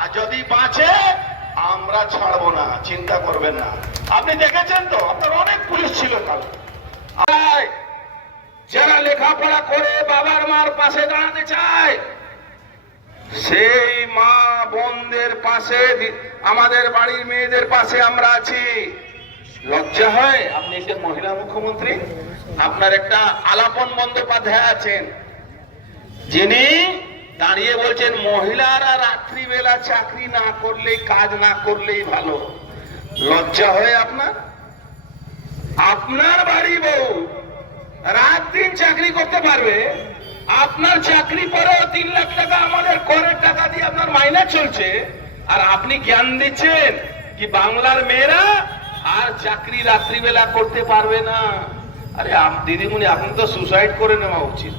আর যদি বাঁচে, আমরা ছাড়বো না, চিন্তা করবেন না। আপনি দেখেছেন তো, আপনার অনেক পুলিশ ছিল কাল। যারা লেখাপড়া করে বাবার মার পাশে দাঁড়াতে চায়, সেই মা বোনদের পাশে আমাদের বাড়ির মেয়েদের পাশে আমরা আছি। লজ্জা হয়, আপনি একজন মহিলা মুখ্যমন্ত্রী, আপনার একটা আলাপন বন্দ্যোপাধ্যায় আছেন। যিনি দাঁড়িয়ে বলছেন, মহিলারা রাত্রিবেলা চাকরি না করলেই কাজ না করলেই ভালো। লজ্জা হয় আপনার? আপনার বাড়ি বউ রাত দিন চাকরি করতে পারবে, আপনার চাকরি পরেও তিন লাখ টাকা আমাদের করের টাকা দিয়ে আপনার মাইনে চলছে। আর আপনি জ্ঞান দিচ্ছেন কি বাংলার মেয়েরা আর চাকরি রাত্রিবেলা করতে পারবে না। আরে দিদিমণি আপনি তো সুসাইড করে নেওয়া উচিত।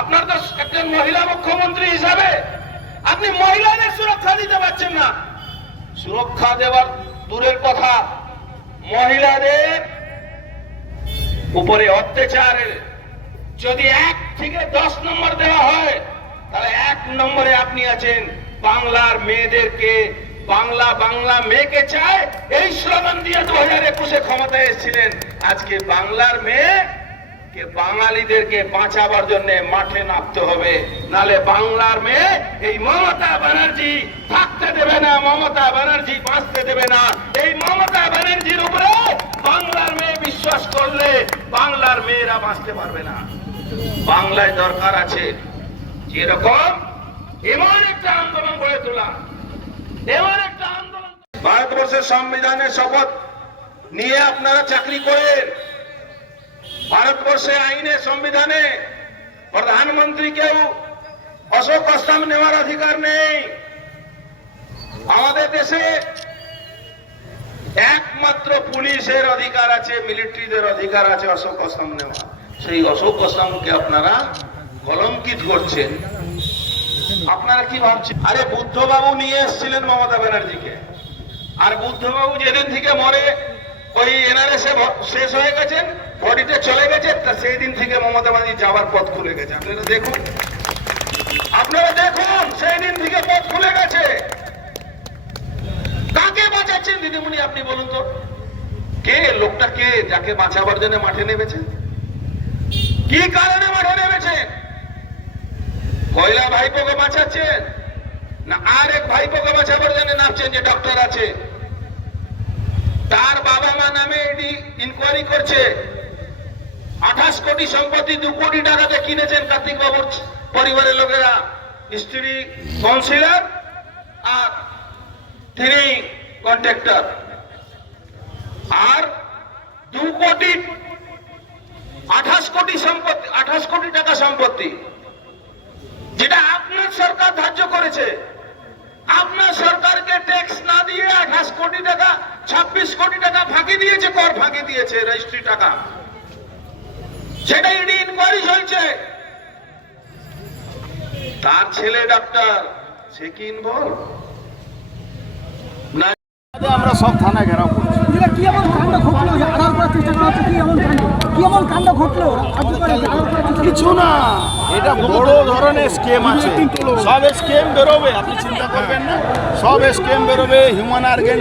আপনার তো একজন মহিলা মুখ্যমন্ত্রী হিসাবে আপনি মহিলাদের সুরক্ষা দিতে পারছেন না। সুরক্ষা দেওয়ার দূরের কথা, মহিলাদের উপরে অত্যাচারের যদি এক থেকে দশ নম্বর দেওয়া হয়, তাহলে এক নম্বরে আপনি আছেন বাংলার মেয়েদেরকে, বাংলা বাংলা মেয়েকে চায় এই স্লোগান দিয়ে দু হাজার একুশে ক্ষমতায় এসেছিলেন। আজকে বাংলার মেয়ে বাঙালিদেরকে বাঁচাবার জন্য মাঠে নামতে হবে। নালে বাংলার মেয়ে এই মমতা ব্যানার্জি থাকতে দেবে না, মমতা ব্যানার্জি বাঁচতে দেবে না। এই মমতা ব্যানার্জির উপরে বাংলার মেয়ে বিশ্বাস করলে বাংলার মেয়েরা বাঁচতে পারবে না। বাংলায় দরকার আছে যেরকম এমন একটা আন্দোলন গড়ে তোলা, এমন একটা আন্দোলন ভারতবর্ষের সংবিধানের শপথ নিয়ে আপনারা চাকরি করেন ভারতবর্ষে আইনে, সংবিধানে প্রধানমন্ত্রীকেও অশোক অস্তাম নেওয়ার অধিকার নেই। আমাদের দেশে একমাত্র পুলিশের অধিকার আছে, মিলিটারিদের অধিকার আছে অশোক অস্তাম নেওয়া সেই অশোক অস্তামকে আপনারা কলঙ্কিত করছেন। আপনারা কি ভাবছেন? আরে বুদ্ধবাবু নিয়ে এসেছিলেন মমতা ব্যানার্জিকে। আর বুদ্ধবাবু যেদিন থেকে মরে, ওই এনআরএসে শেষ হয়ে গেছেন। বডিতে চলে গেছে, তা সেই দিন থেকে মমতা ব্যানার্জি যাওয়ার পথ খুলে গেছে। আপনারা দেখুন। আপনারা দেখুন সেই দিন থেকে পথ খুলে গেছে। কাকে বাঁচাচ্ছেন দিদিমণি, আপনি বলুন তো? কে? লোকটা কে? যাকে বাঁচাবার জন্য মাঠে নেমেছে? কি কারণে মাঠে নেমেছে? পয়লা ভাইপোকে বাঁচাচ্ছেন? না, আর এক ভাইপোকে বাঁচাবার জন্য নামছেন যে ডক্টর আছে। তার বাবা মা নামে এটি ইনকোয়ারি করছে। আঠাশ কোটি সম্পত্তি, দু কোটি টাকাতে কিনেছেন কার্তিক বাবুর পরিবারের লোকেরা স্ত্রী কাউন্সিলর আর তিনি কন্ট্রাক্টর। আর দু কোটি, আঠাশ কোটি সম্পত্তি, আঠাশ কোটি টাকা সম্পত্তি, যেটা আপনার সরকার ধার্য করেছে। আপনার সরকারকে ট্যাক্স না দিয়ে আঠাশ কোটি টাকা, ছাব্বিশ কোটি টাকা ফাঁকি দিয়েছে, কর ফাঁকি দিয়েছে রেজিস্ট্রি টাকা। সেটা ইডি ইনকোয়ারি চলছে। তার ছেলে ডাক্তার সে কি ইনভলভ না। আমরা সব থানায় ঘেরাও করছি। কি এমন কাণ্ড ঘটলো? আড়াল করার চেষ্টা করা হচ্ছে কি এমন কাণ্ড? কি এমন কাণ্ড ঘটলো? রাজ্য করে যে আড়াল করার চেষ্টা কিছু না। এটা বড় ধরনের স্কেম আছে। সব স্কেম বেরোবে আপনি চিন্তা করবেন না। সব স্কেম বেরোবে হিউম্যান আর্গেন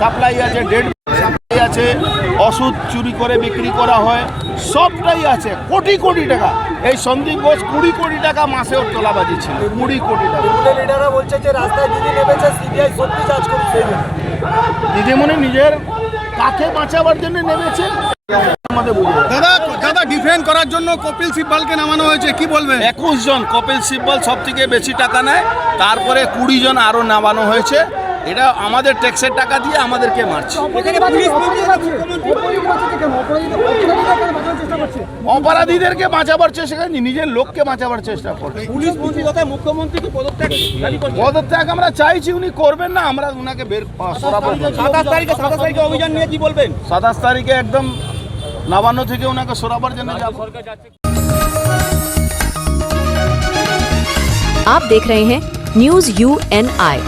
সাপ্লাই আছে ডেড আছে ওষুধ চুরি করে বিক্রি করা হয় সবটাই আছে কোটি কোটি টাকা। এই সন্দীপ ঘোষ কুড়ি কোটি টাকা মাসে ওর তোলাবাজি ছিল কুড়ি কোটি টাকা। লিডাররা বলছে যে রাস্তায় দিদি নেমেছে সিবিআই সত্যি চার্জ করছে। দিদিমণি নিজের কাকে বাঁচাবার জন্য নেমেছে? দাদা দাদা ডিফেন্ড করার জন্য কপিল সিব্বালকে নামানো হয়েছে কি বলবেন? একুশ জন। কপিল সিব্বল সব থেকে বেশি টাকা নেয় তারপরে কুড়ি জন আরও নামানো হয়েছে। এটা আমাদের ট্যাক্সের টাকা দিয়ে আমাদেরকে মারছে এখানে পুলিশ অপরাধী আছে অপরাধী আছে কেন অপরাধী অপরাধীরা কেন বাঁচানোর চেষ্টা করছে অপরাধীদেরকে বাঁচাবার চেষ্টা করে নিজের লোককে বাঁচাবার চেষ্টা করছে পুলিশ মন্ত্রী তথা মুখ্যমন্ত্রীকে পদত্যাগ দাবি করছে পদত্যাগ আমরা চাইছি উনি করবেন না আমরা উনাকে বের সরাবো সাতাশ তারিখে সাতাশ তারিখে অভিযান নিয়ে কি বলবেন সাতাশ তারিখে একদম নবান্ন থেকে ওনাকে সরাবার জন্য যাবো आप देख रहे हैं न्यूज यू एन आई